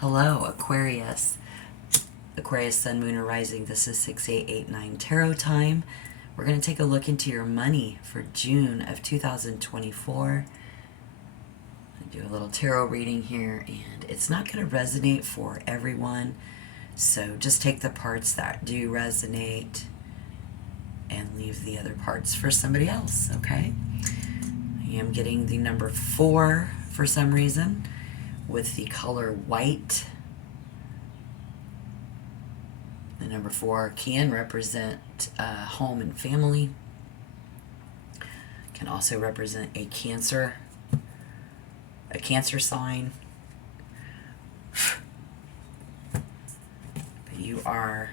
Hello, Aquarius. Aquarius, Sun, Moon, or Rising. This is 6889 Tarot time. We're going to take a look into your money for June of 2024. Do a little tarot reading here, and it's not going to resonate for everyone. So just take the parts that do resonate and leave the other parts for somebody else, okay? I am getting the number 4 for some reason, with the color white. The number 4 can represent home and family. Can also represent a Cancer sign. But you are,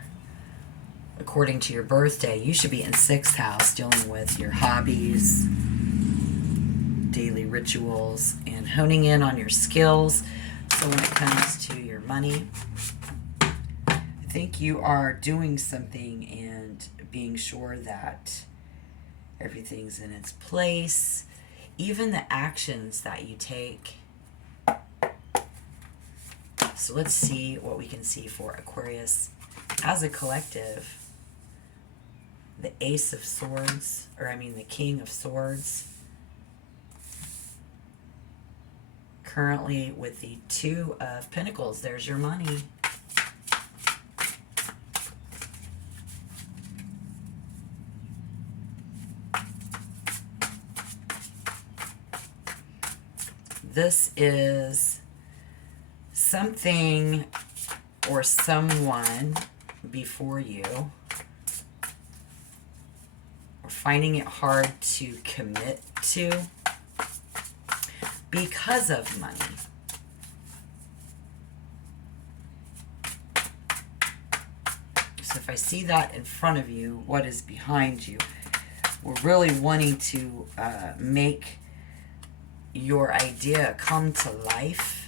according to your birthday, you should be in 6th house, dealing with your hobbies, daily rituals, and honing in on your skills. So when it comes to your money, I think you are doing something and being sure that everything's in its place, even the actions that you take. So let's see what we can see for Aquarius as a collective. The Ace of Swords, the King of Swords. Currently with the 2 of Pentacles. There's your money. This is something or someone before you, or finding it hard to commit to because of money. So if I see that in front of you, what is behind you? We're really wanting to make your idea come to life.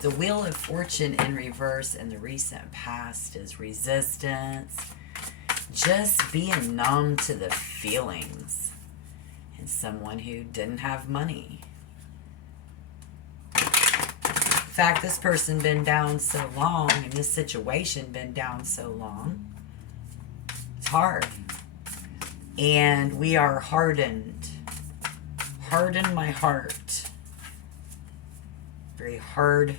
The Wheel of Fortune in reverse in the recent past is resistance. Just being numb to the feelings. And someone who didn't have money. In fact, this person been down so long, and this situation been down so long. It's hard. And we are hardened. Harden my heart. Very hard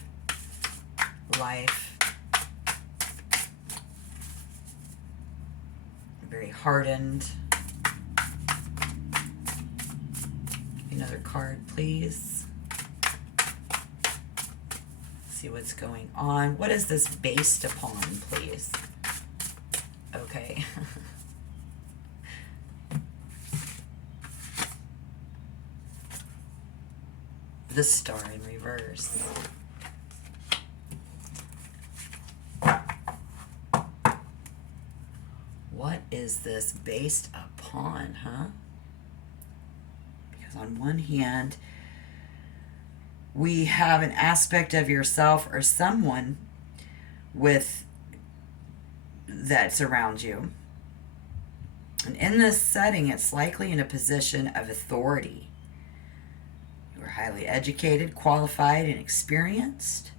life. Very hardened. Another card, please. See what's going on. What is this based upon, please? Okay. The Star in reverse. What is this based upon, huh? Because on one hand, we have an aspect of yourself or someone that's around you. And in this setting, it's likely in a position of authority. You are highly educated, qualified, and experienced.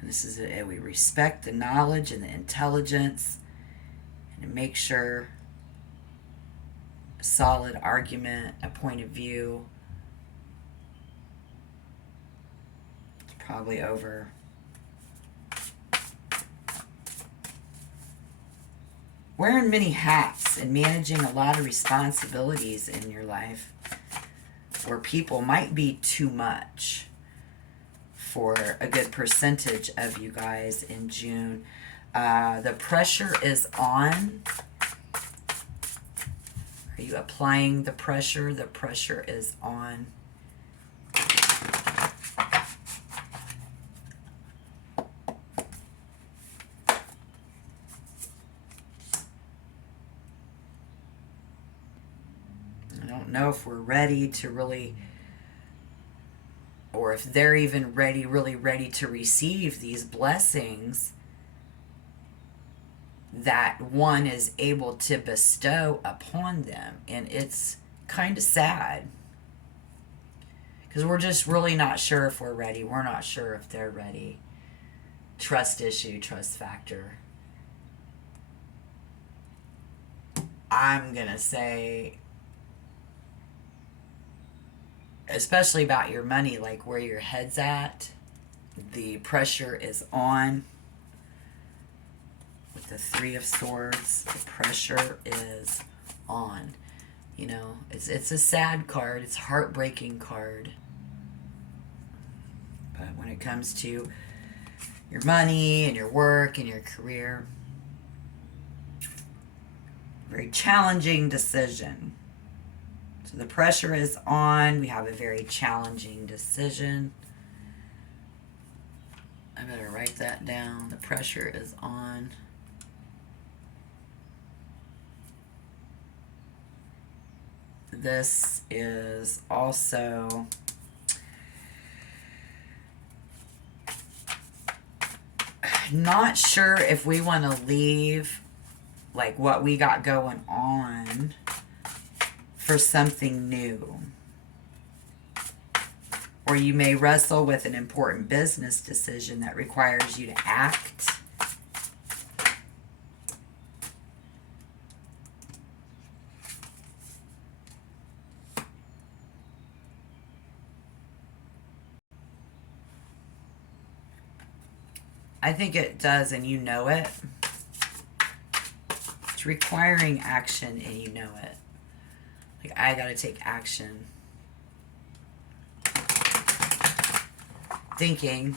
And this is we respect the knowledge and the intelligence, and to make sure a solid argument, a point of view. It's probably over. Wearing many hats and managing a lot of responsibilities in your life, where people might be too much for a good percentage of you guys in June. The pressure is on. Are you applying the pressure? The pressure is on. I don't know if we're ready to really, or or if they're even ready, really ready to receive these blessings that one is able to bestow upon them. And it's kind of sad because we're just really not sure if we're ready. We're not sure if they're ready. Trust issue, trust factor. I'm going to say, especially about your money, like where your head's at, the pressure is on. With the Three of Swords, the pressure is on. You know, it's a sad card. It's a heartbreaking card. But when it comes to your money and your work and your career, very challenging decision. So the pressure is on. We have a very challenging decision. I better write that down. The pressure is on. This is also not sure if we want to leave like what we got going on for something new. Or you may wrestle with an important business decision that requires you to act. I think it does, and you know it. It's requiring action, and you know it. Like, I gotta take action. Thinking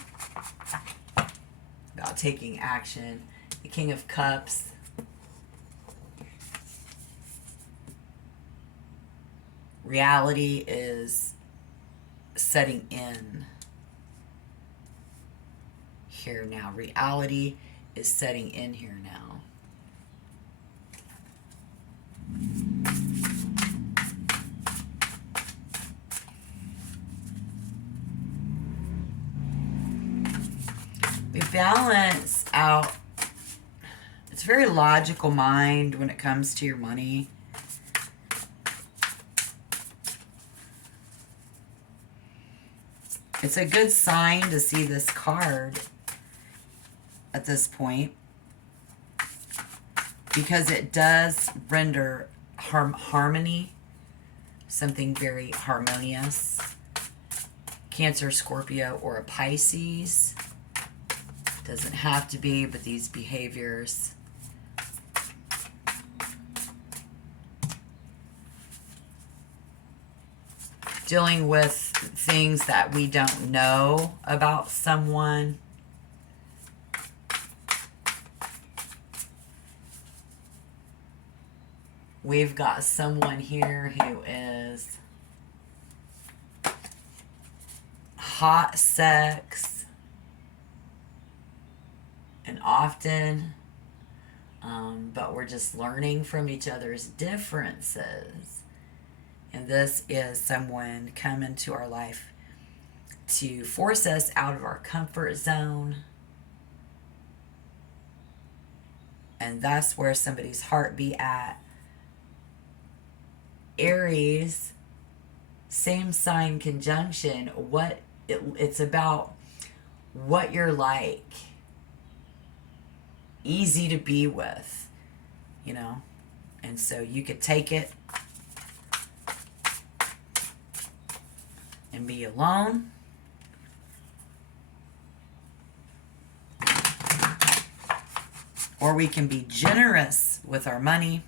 about taking action. The King of Cups. Reality is setting in. Here now. Reality is setting in here now. We balance out. It's a very logical mind when it comes to your money. It's a good sign to see this card at this point, because it does render harmony, something very harmonious. Cancer, Scorpio, or a Pisces. Doesn't have to be, but these behaviors. Dealing with things that we don't know about someone. We've got someone here who is hot sex and often, but we're just learning from each other's differences. And this is someone come into our life to force us out of our comfort zone. And that's where somebody's heart be at. Aries, same sign conjunction. It's about what you're like. Easy to be with, you know. And so you could take it and be alone. Or we can be generous with our money.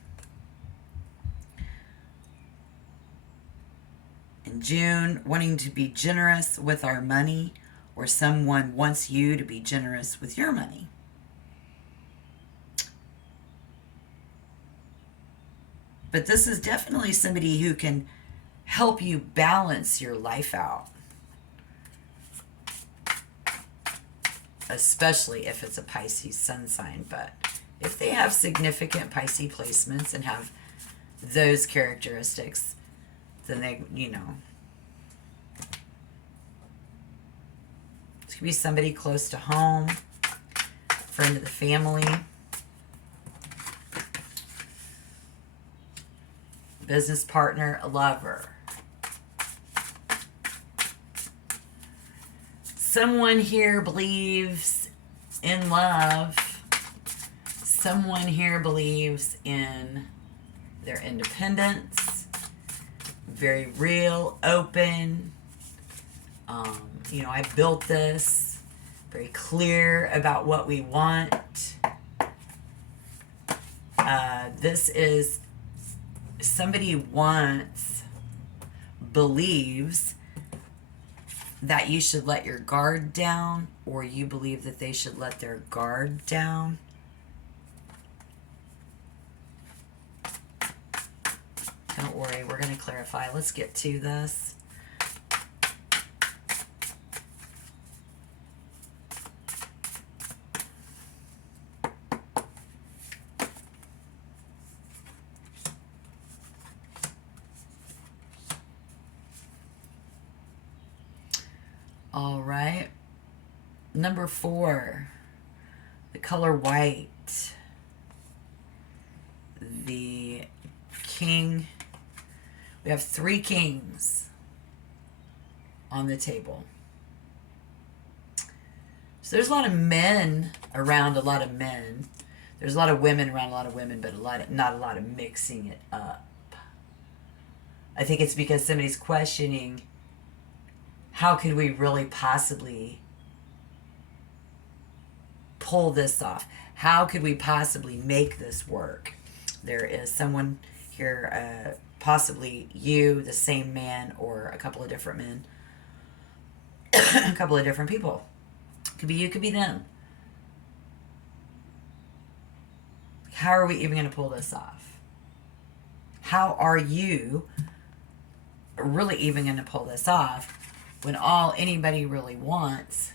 In June, wanting to be generous with our money, or someone wants you to be generous with your money. But this is definitely somebody who can help you balance your life out. Especially if it's a Pisces sun sign. But if they have significant Pisces placements and have those characteristics, then they, you know, Could be somebody close to home, friend of the family, business partner, a lover. Someone here believes in love. Someone here believes in their independence. Very real, open. I built this. Very clear about what we want. This is somebody believes that you should let your guard down, or you believe that they should let their guard down. Don't worry, we're going to clarify. Let's get to this. All right. Number 4, the color white. The king. We have 3 kings on the table. So there's a lot of men around a lot of men. There's a lot of women around a lot of women, but not a lot of mixing it up. I think it's because somebody's questioning, how could we really possibly pull this off? How could we possibly make this work? There is someone here, possibly you, the same man, or a couple of different men, a couple of different people. Could be you, could be them. How are we even going to pull this off? How are you really even going to pull this off when all anybody really wants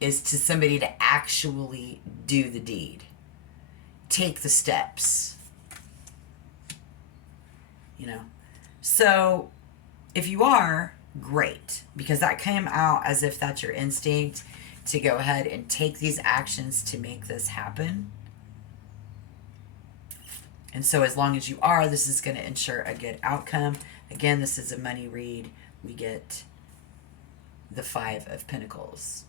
is to somebody to actually do the deed, take the steps, So if you are, great, because that came out as if that's your instinct to go ahead and take these actions to make this happen. And so as long as you are, this is going to ensure a good outcome. Again, this is a money read. We get the 5 of Pentacles.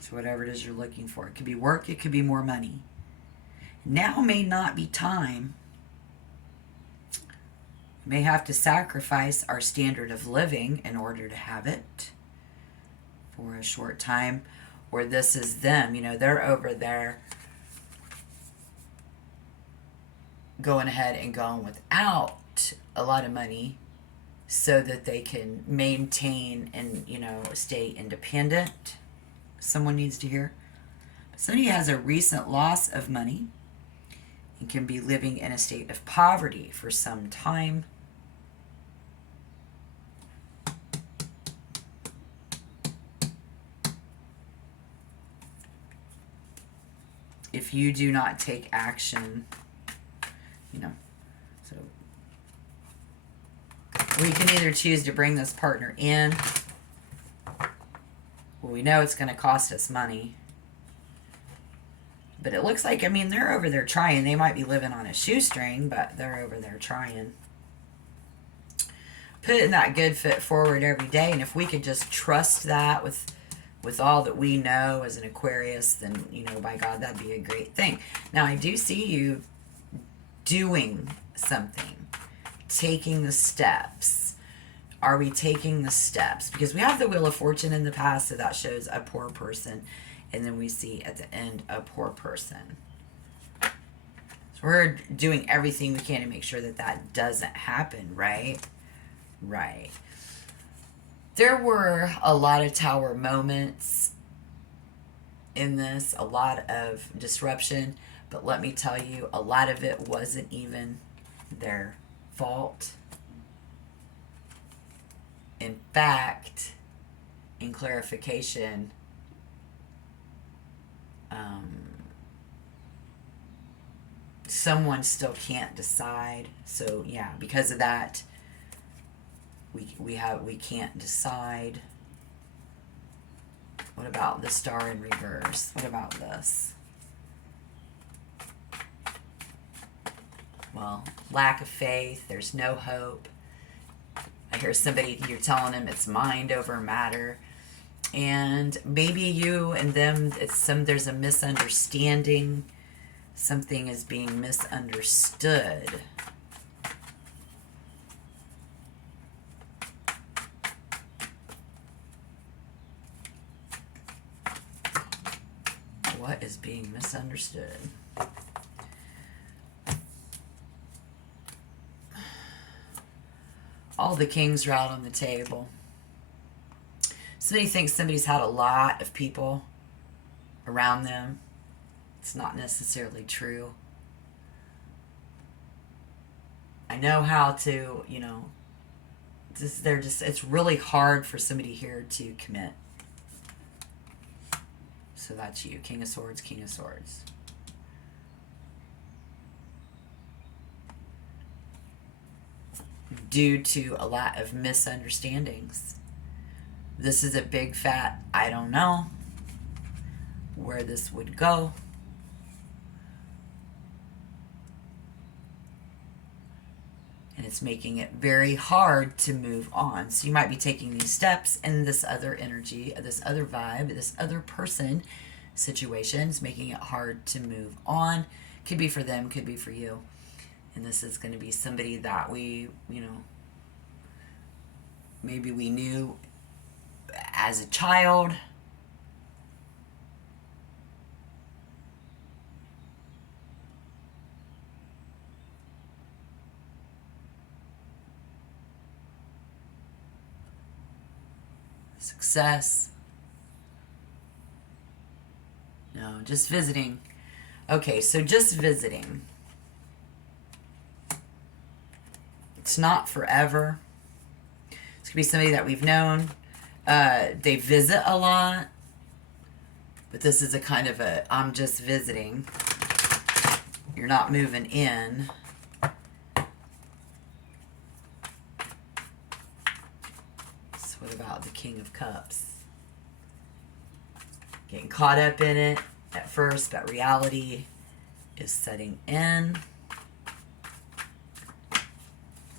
So whatever it is you're looking for. It could be work. It could be more money. Now may not be time. We may have to sacrifice our standard of living in order to have it for a short time. Or this is them. They're over there going ahead and going without a lot of money so that they can maintain and stay independent. Someone needs to hear. Somebody has a recent loss of money and can be living in a state of poverty for some time. If you do not take action, so we can either choose to bring this partner in. Well, we know it's going to cost us money. But it looks like, they're over there trying. They might be living on a shoestring, but they're over there trying. Putting that good foot forward every day. And if we could just trust that with all that we know as an Aquarius, then, by God, that'd be a great thing. Now, I do see you doing something. Taking the steps. Are we taking the steps? Because we have the Wheel of Fortune in the past, so that shows a poor person. And then we see at the end a poor person. So we're doing everything we can to make sure that that doesn't happen, right? Right. There were a lot of Tower moments in this, a lot of disruption. But let me tell you, a lot of it wasn't even their fault. In fact, in clarification, someone still can't decide. So yeah, because of that, We can't decide. What about the Star in reverse? What about this? Well, lack of faith. There's no hope. I hear somebody, you're telling them it's mind over matter. And maybe you and them, there's a misunderstanding. Something is being misunderstood. What is being misunderstood? All the kings are out on the table. Somebody thinks somebody's had a lot of people around them. It's not necessarily true. I know how to, it's really hard for somebody here to commit. So that's you, King of Swords, King of Swords. Due to a lot of misunderstandings. This is a big fat, I don't know where this would go. And it's making it very hard to move on. So you might be taking these steps, and this other energy, this other vibe, this other person situation is making it hard to move on. Could be for them, could be for you. And this is going to be somebody that we, maybe we knew as a child. Success. No, just visiting. Okay, so just visiting. It's not forever. It's going to be somebody that we've known. They visit a lot. But this is a kind of I'm just visiting. You're not moving in. So what about the King of Cups? Getting caught up in it at first, but reality is setting in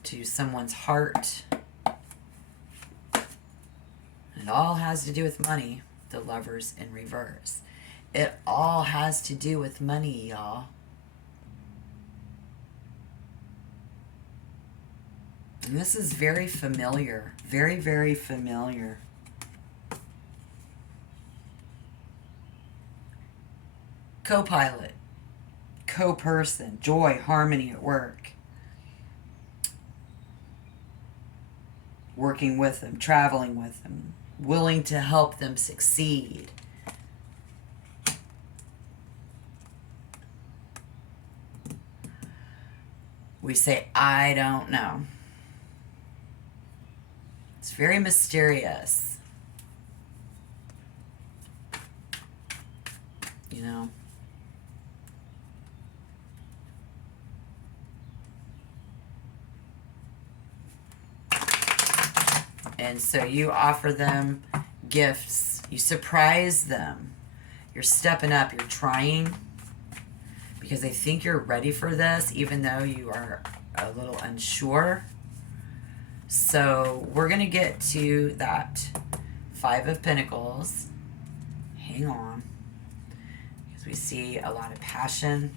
to someone's heart. It all has to do with money. The Lovers in reverse. It all has to do with money, y'all. And this is very familiar. Very, very familiar. Co-pilot. Co-person. Joy, harmony at work. Working with them. Traveling with them. Willing to help them succeed. We say, I don't know. It's very mysterious. And so you offer them gifts. You surprise them. You're stepping up. You're trying. Because they think you're ready for this, even though you are a little unsure. So we're going to get to that Five of Pentacles. Hang on. Because we see a lot of passion.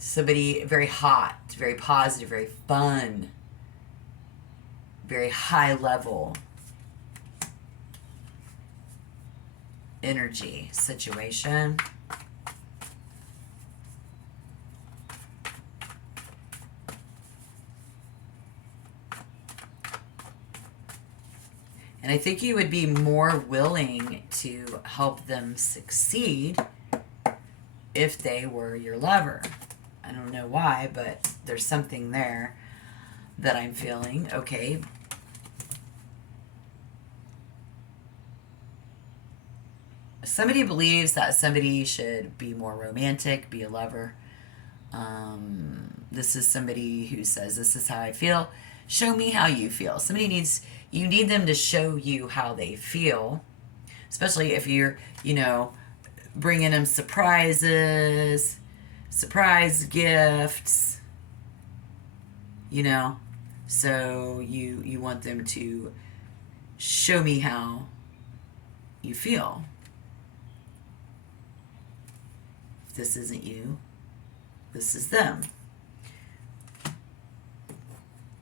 Somebody very hot, very positive, very fun, very high level energy situation. And I think you would be more willing to help them succeed if they were your lover. I don't know why, but there's something there that I'm feeling. Okay. Somebody believes that somebody should be more romantic, be a lover. This is somebody who says, this is how I feel. Show me how you feel. You need them to show you how they feel, especially if you're, bringing them surprises, surprise gifts, so you want them to show me how you feel. If this isn't you, this is them.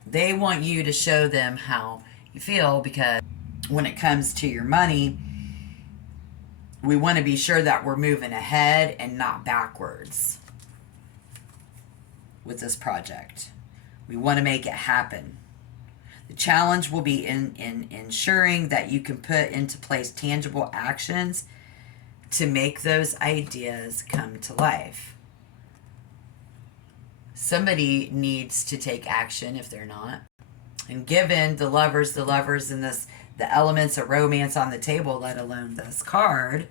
They want you to show them how you feel, because when it comes to your money, we want to be sure that we're moving ahead and not backwards with this project. We want to make it happen. The challenge will be in ensuring that you can put into place tangible actions to make those ideas come to life. Somebody needs to take action if they're not. And given the lovers and the elements of romance on the table, let alone this card,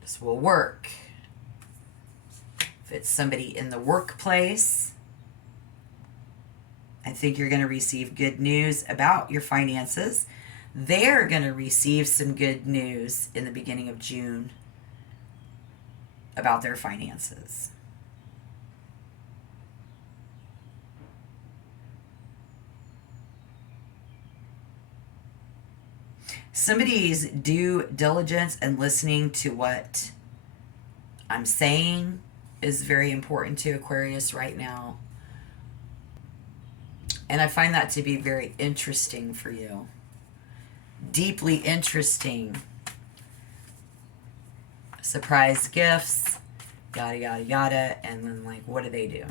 this will work. If it's somebody in the workplace, I think you're going to receive good news about your finances. They're going to receive some good news in the beginning of June about their finances. Somebody's due diligence and listening to what I'm saying is very important to Aquarius right now. And I find that to be very interesting for you. Deeply interesting. Surprise gifts, yada, yada, yada. And then, what do?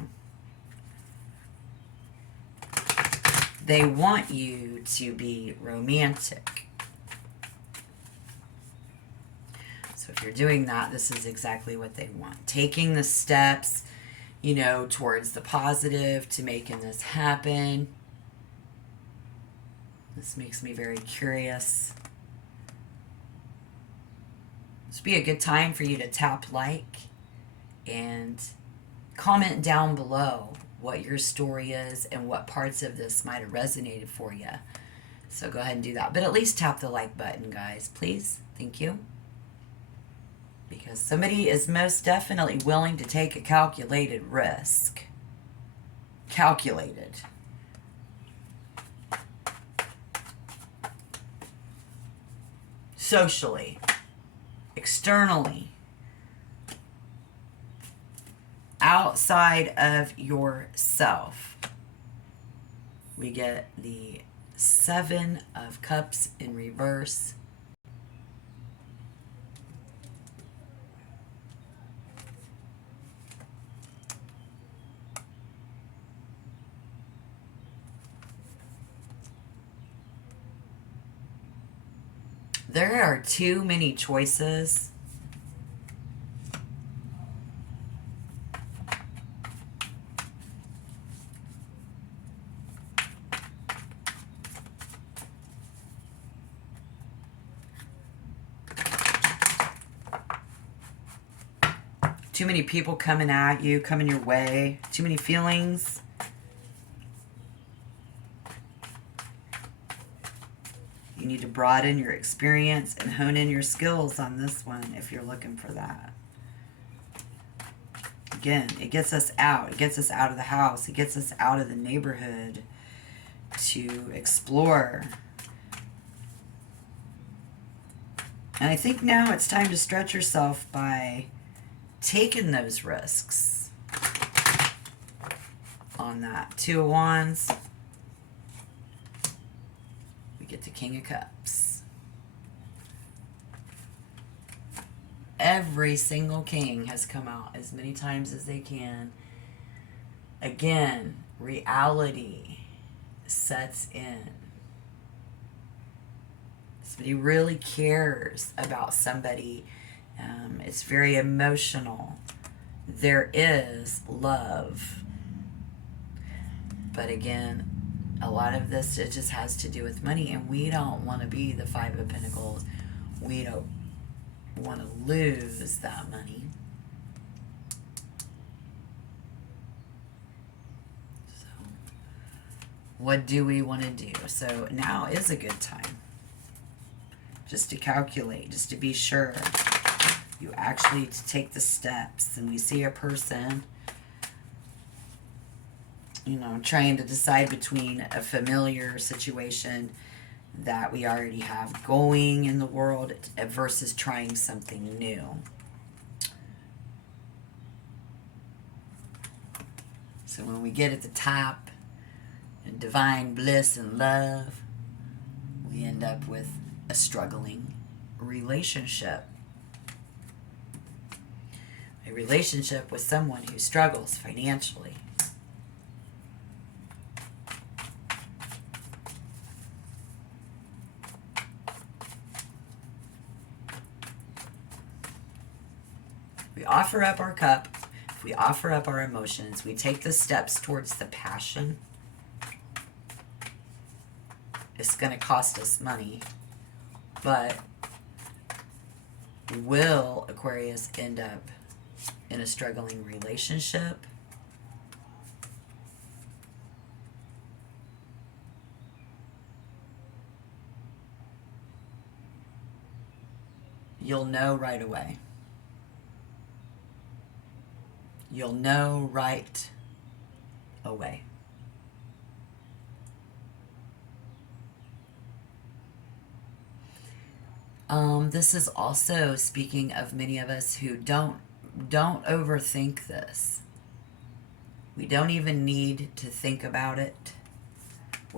They want you to be romantic. So if you're doing that, this is exactly what they want. Taking the steps, towards the positive to making this happen. This makes me very curious. This would be a good time for you to tap like and comment down below what your story is and what parts of this might have resonated for you. So go ahead and do that. But at least tap the like button, guys, please. Thank you. Because somebody is most definitely willing to take a calculated risk. Calculated. Socially. Externally. Outside of yourself. We get the 7 of Cups in reverse. There are too many choices. Too many people coming at you, coming your way. Too many feelings. You need to broaden your experience and hone in your skills on this one if you're looking for that. Again, it gets us out. It gets us out of the house. It gets us out of the neighborhood to explore. And I think now it's time to stretch yourself by taking those risks on that. 2 of Wands. We get the King of Cups. Every single king has come out as many times as they can. Again, reality sets in. Somebody really cares about somebody. It's very emotional. There is love. But again, a lot of this, it just has to do with money. And we don't want to be the 5 of Pentacles. We don't want to lose that money. So, what do we want to do? So now is a good time just to calculate, just to be sure you actually take the steps. And we see a person, you know, trying to decide between a familiar situation that we already have going in the world versus trying something new. So when we get at the top in divine bliss and love, we end up with a struggling relationship. A relationship with someone who struggles financially. We offer up our cup, if we offer up our emotions, we take the steps towards the passion, it's going to cost us money, but will Aquarius end up in a struggling relationship? You'll know right away. You'll know right away. This is also speaking of many of us who don't overthink this. We don't even need to think about it.